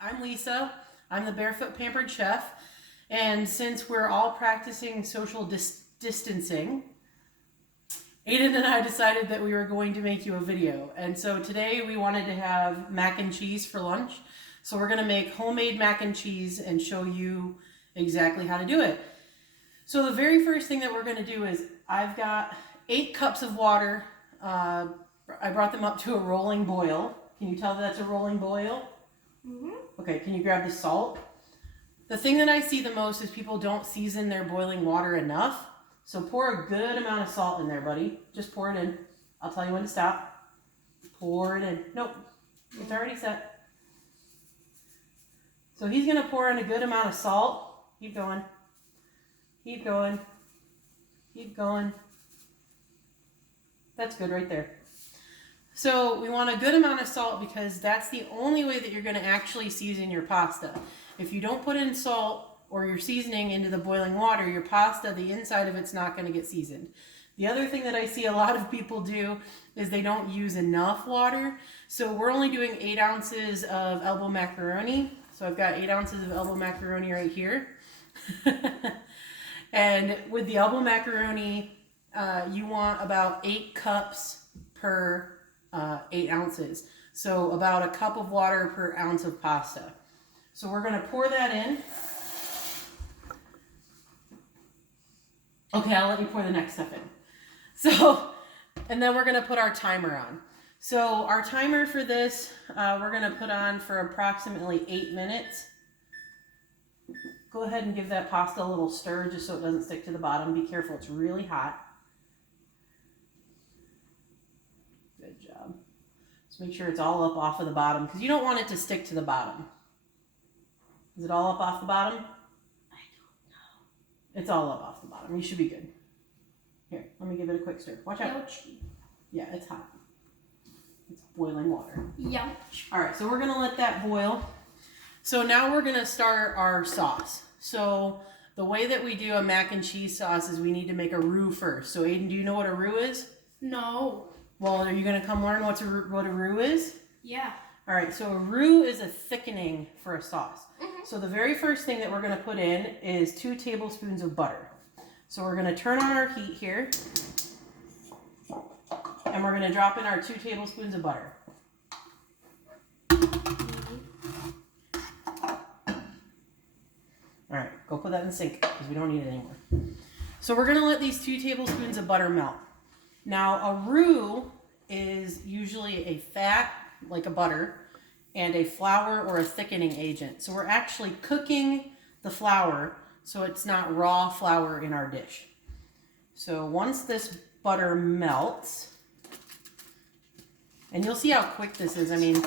I'm Lisa. I'm the Barefoot Pampered Chef. And since we're all practicing social distancing, Aiden and I decided that we were going to make you a video. And so today we wanted to have mac and cheese for lunch. So we're going to make homemade mac and cheese and show you exactly how to do it. So the very first thing that we're going to do is I've got 8 cups of water. I brought them up to a rolling boil. Can you tell that's a rolling boil? Mm-hmm. Okay, can you grab the salt? The thing that I see the most is people don't season their boiling water enough. So pour a good amount of salt in there, buddy. Just pour it in. I'll tell you when to stop. Pour it in. Nope, it's already set. So he's going to pour in a good amount of salt. Keep going. Keep going. Keep going. That's good right there. So we want a good amount of salt because that's the only way that you're going to actually season your pasta. If you don't put in salt or your seasoning into the boiling water, your pasta, the inside of it's not going to get seasoned. The other thing that I see a lot of people do is they don't use enough water. So we're only doing 8 ounces of elbow macaroni. So I've got 8 ounces of elbow macaroni right here. And with the elbow macaroni, you want about 8 cups per 8 ounces. So about a cup of water per ounce of pasta. So we're going to pour that in. Okay, I'll let you pour the next stuff in. So, and then we're going to put our timer on. So our timer for this, we're going to put on for approximately 8 minutes. Go ahead and give that pasta a little stir just so it doesn't stick to the bottom. Be careful, it's really hot. Good job. Just make sure it's all up off of the bottom because you don't want it to stick to the bottom. Is it all up off the bottom? I don't know. It's all up off the bottom. You should be good. Here, let me give it a quick stir. Watch out. Ouch. Yeah, it's hot. It's boiling water. Ouch. All right, so we're going to let that boil. So now we're going to start our sauce. So the way that we do a mac and cheese sauce is we need to make a roux first. So Aiden, do you know what a roux is? No. Well, are you going to come learn what a roux is? Yeah. All right, so a roux is a thickening for a sauce. Mm-hmm. So the very first thing that we're going to put in is 2 tablespoons of butter. So we're going to turn on our heat here, and we're going to drop in our 2 tablespoons of butter. All right, go put that in the sink because we don't need it anymore. So we're going to let these 2 tablespoons of butter melt. Now, a roux is usually a fat, like a butter, and a flour or a thickening agent. So we're actually cooking the flour so it's not raw flour in our dish. So once this butter melts, and you'll see how quick this is. I mean,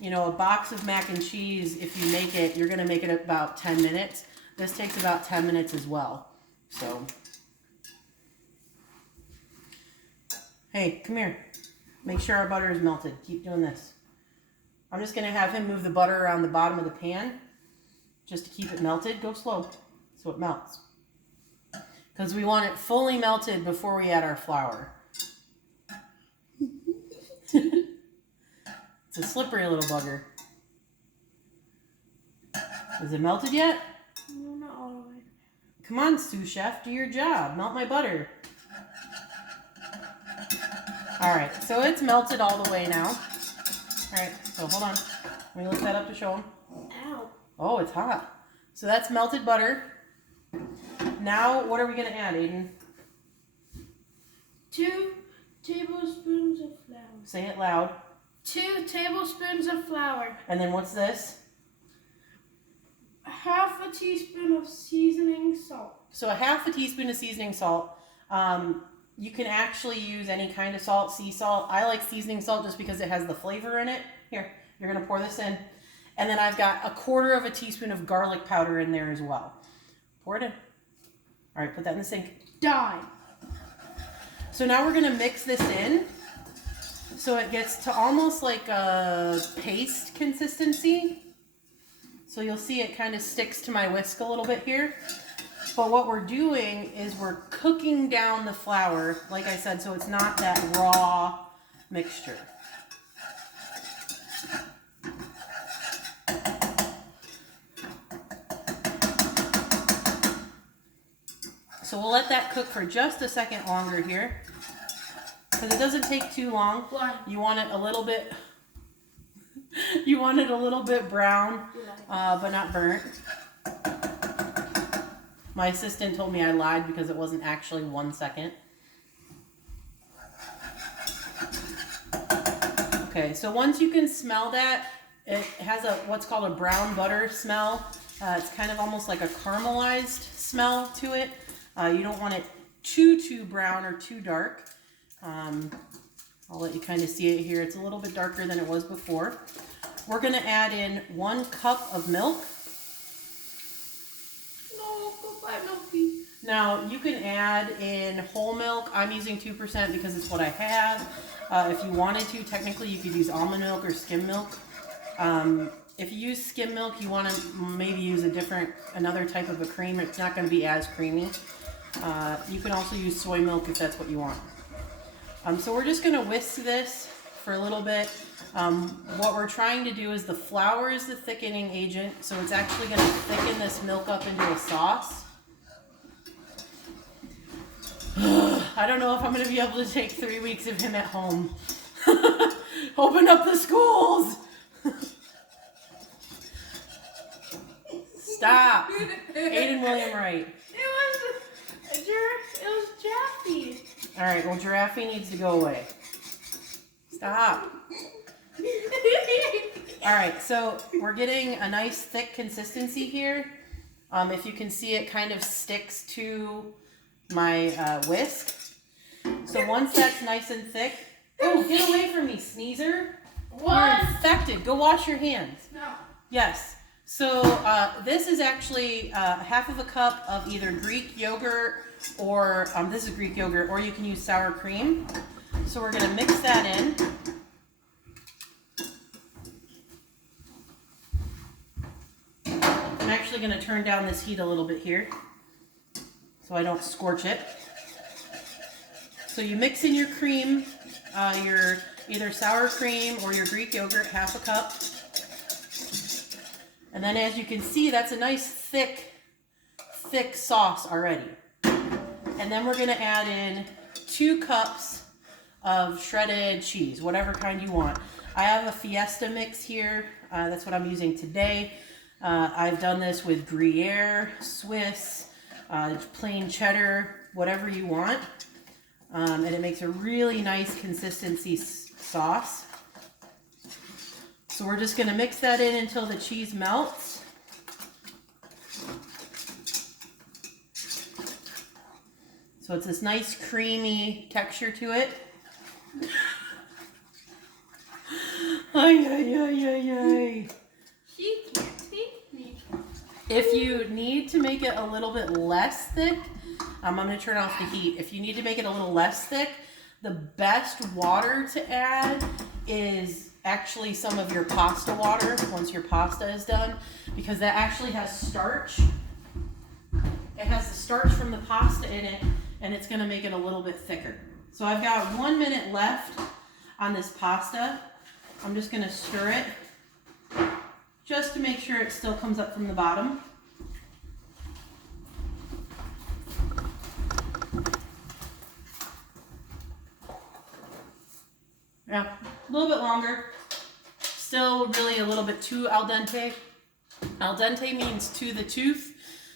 you know, a box of mac and cheese, if you make it, you're going to make it about 10 minutes. This takes about 10 minutes as well. So, hey, come here. Make sure our butter is melted. Keep doing this. I'm just going to have him move the butter around the bottom of the pan just to keep it melted. Go slow so it melts. Because we want it fully melted before we add our flour. It's a slippery little bugger. Is it melted yet? No, not all the way. Come on, sous chef, do your job. Melt my butter. All right, so it's melted all the way now. All right, so hold on. Let me lift that up to show them. Ow. Oh, it's hot. So that's melted butter. Now, what are we going to add, Aiden? 2 tablespoons of flour. Say it loud. 2 tablespoons of flour. And then what's this? Half a teaspoon of seasoning salt. So a half a teaspoon of seasoning salt. You can actually use any kind of salt, sea salt. I like seasoning salt just because it has the flavor in it. Here, you're going to pour this in. And then I've got 1/4 teaspoon of garlic powder in there as well. Pour it in. All right, put that in the sink. Die. So now we're going to mix this in so it gets to almost like a paste consistency. So you'll see it kind of sticks to my whisk a little bit here. But what we're doing is we're cooking down the flour, like I said, so it's not that raw mixture. So we'll let that cook for just a second longer here, because it doesn't take too long. Why? You want it a little bit, you want it a little bit brown, but not burnt. My assistant told me I lied because it wasn't actually 1 second. Okay, so once you can smell that, it has what's called a brown butter smell. It's kind of almost like a caramelized smell to it. You don't want it too brown or too dark. I'll let you kind of see it here. It's a little bit darker than it was before. We're going to add in 1 cup of milk. No, goodbye, milky. Now, you can add in whole milk. I'm using 2% because it's what I have. If you wanted to, technically you could use almond milk or skim milk. If you use skim milk, you want to maybe use another type of a cream. It's not going to be as creamy. You can also use soy milk if that's what you want. So we're just going to whisk this for a little bit. What we're trying to do is the flour is the thickening agent, so it's actually going to thicken this milk up into a sauce. I don't know if I'm going to be able to take 3 weeks of him at home. Open up the schools! Stop. Aiden William Wright. It was Jaffe. All right, well, Giraffe needs to go away. Stop. All right, so we're getting a nice thick consistency here. If you can see, it kind of sticks to my whisk. So once that's nice and thick, oh, get away from me, sneezer. What? You're infected. Go wash your hands. No. Yes. So this is actually 1/2 cup of either Greek yogurt or this is Greek yogurt, or you can use sour cream. So we're going to mix that in. I'm actually going to turn down this heat a little bit here so I don't scorch it. So you mix in your cream, your either sour cream or your Greek yogurt, 1/2 cup. And then as you can see, that's a nice thick sauce already. And then we're going to add in 2 cups of shredded cheese, whatever kind you want. I have a Fiesta mix here. That's what I'm using today. I've done this with Gruyere, Swiss, plain cheddar, whatever you want. And it makes a really nice consistency sauce. So we're just going to mix that in until the cheese melts. So it's this nice creamy texture to it. Ay, ay, ay, ay, ay. She can't take me. If you need to make it a little bit less thick, I'm going to turn off the heat. If you need to make it a little less thick, the best water to add is actually some of your pasta water once your pasta is done, because that actually has starch. It has the starch from the pasta in it, and it's going to make it a little bit thicker. So I've got 1 minute left on this pasta. I'm just going to stir it just to make sure it still comes up from the bottom. Yeah, a little bit longer. Still really a little bit too al dente. Al dente means to the tooth.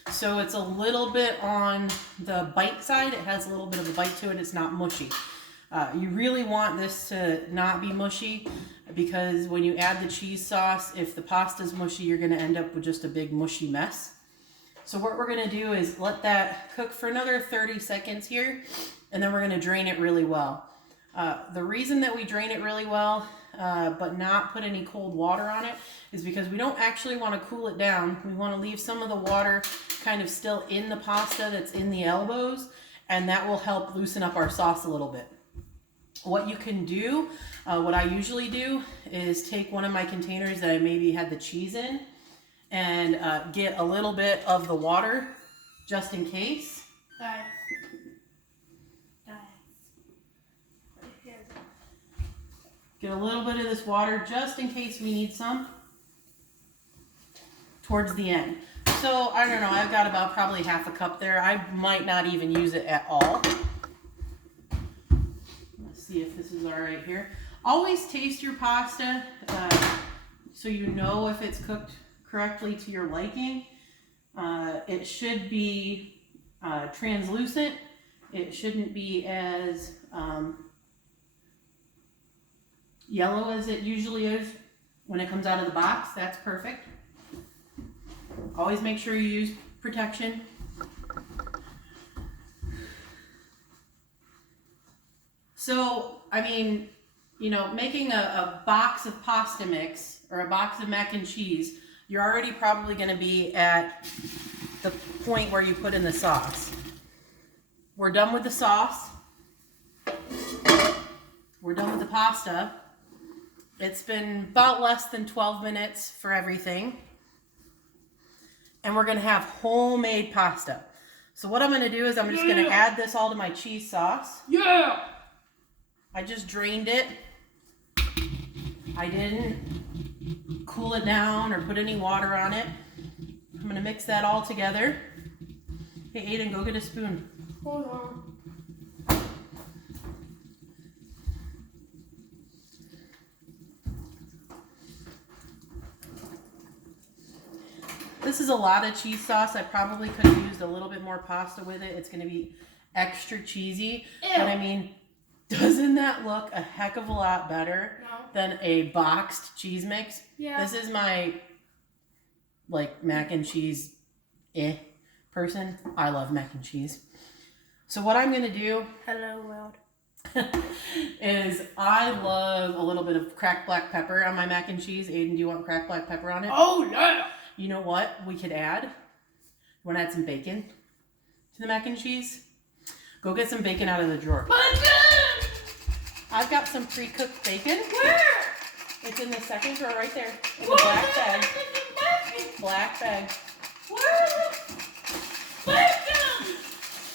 So it's a little bit on the bite side. It has a little bit of a bite to it. It's not mushy. You really want this to not be mushy, because when you add the cheese sauce, if the pasta's mushy, you're going to end up with just a big mushy mess. So what we're going to do is let that cook for another 30 seconds here, and then we're going to drain it really well. The reason that we drain it really well, but not put any cold water on it, is because we don't actually want to cool it down. We want to leave some of the water kind of still in the pasta that's in the elbows, and that will help loosen up our sauce a little bit. What you can do, what I usually do, is take one of my containers that I maybe had the cheese in and get a little bit of the water just in case. Get a little bit of this water just in case we need some towards the end. So, I don't know, I've got about probably half a cup there. I might not even use it at all. Let's see if this is all right here. Always taste your pasta so you know if it's cooked correctly to your liking. It should be translucent. It shouldn't be as yellow as it usually is when it comes out of the box. That's perfect. Always make sure you use protection. So, I mean, you know, making a box of pasta mix or a box of mac and cheese, you're already probably going to be at the point where you put in the sauce. We're done with the sauce. We're done with the pasta. It's been about less than 12 minutes for everything. And we're going to have homemade pasta. So what I'm going to do is I'm just going to add this all to my cheese sauce. Yeah. I just drained it. I didn't cool it down or put any water on it. I'm going to mix that all together. Hey, Aiden, go get a spoon. Hold on. This is a lot of cheese sauce. I probably could have used a little bit more pasta with it. It's going to be extra cheesy. Ew. But I mean, doesn't that look a heck of a lot better than a boxed cheese mix? Yeah. This is my, like, mac and cheese person. I love mac and cheese. So what I'm going to do Hello, world. is I love a little bit of cracked black pepper on my mac and cheese. Aiden, do you want cracked black pepper on it? Oh, yeah. You know what we could add? You want to add some bacon to the mac and cheese? Go get some bacon out of the drawer. I've got some pre-cooked bacon. Where? It's in the second drawer right there. In the black bag. Black bag. Where? Bacon.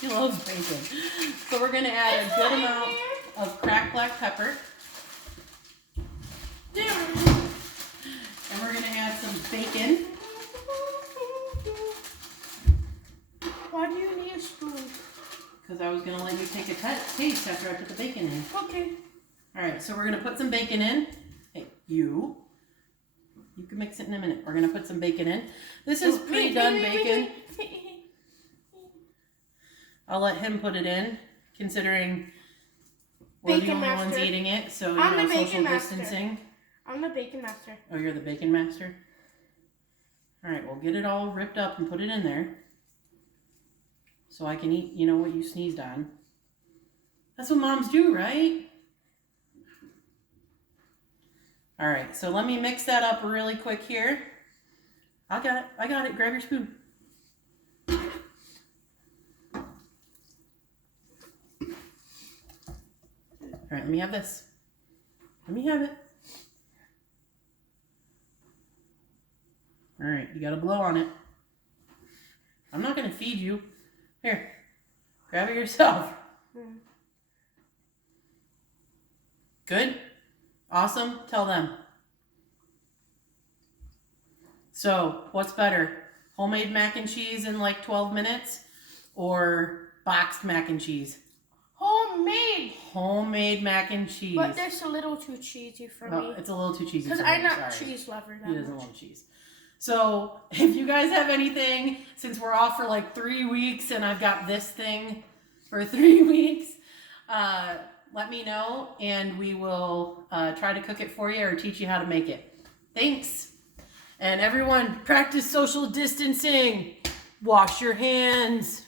She loves bacon. So we're going to add a good amount of cracked black pepper. And we're going to add some bacon. Why do you need a spoon? Because I was going to let you take a taste after I put the bacon in. Okay. All right, so we're going to put some bacon in. Hey, you can mix it in a minute. We're going to put some bacon in. This is pre-done bacon. I'll let him put it in, considering we're the only ones eating it, so you know, social distancing. I'm the bacon master. Oh, you're the bacon master? All right, well, get it all ripped up and put it in there so I can eat, you know, what you sneezed on. That's what moms do, right? All right, so let me mix that up really quick here. I got it. Grab your spoon. All right, let me have this. Let me have it. All right, you got to blow on it. I'm not going to feed you. Here, grab it yourself. Good? Awesome? Tell them. So, what's better? Homemade mac and cheese in like 12 minutes or boxed mac and cheese? Homemade. Homemade mac and cheese. But that's a little too cheesy for me. It's a little too cheesy. Because I'm not a cheese lover that He doesn't much. love cheese. So if you guys have anything, since we're off for like 3 weeks and I've got this thing for 3 weeks, let me know and we will try to cook it for you or teach you how to make it. Thanks. And everyone, practice social distancing. Wash your hands.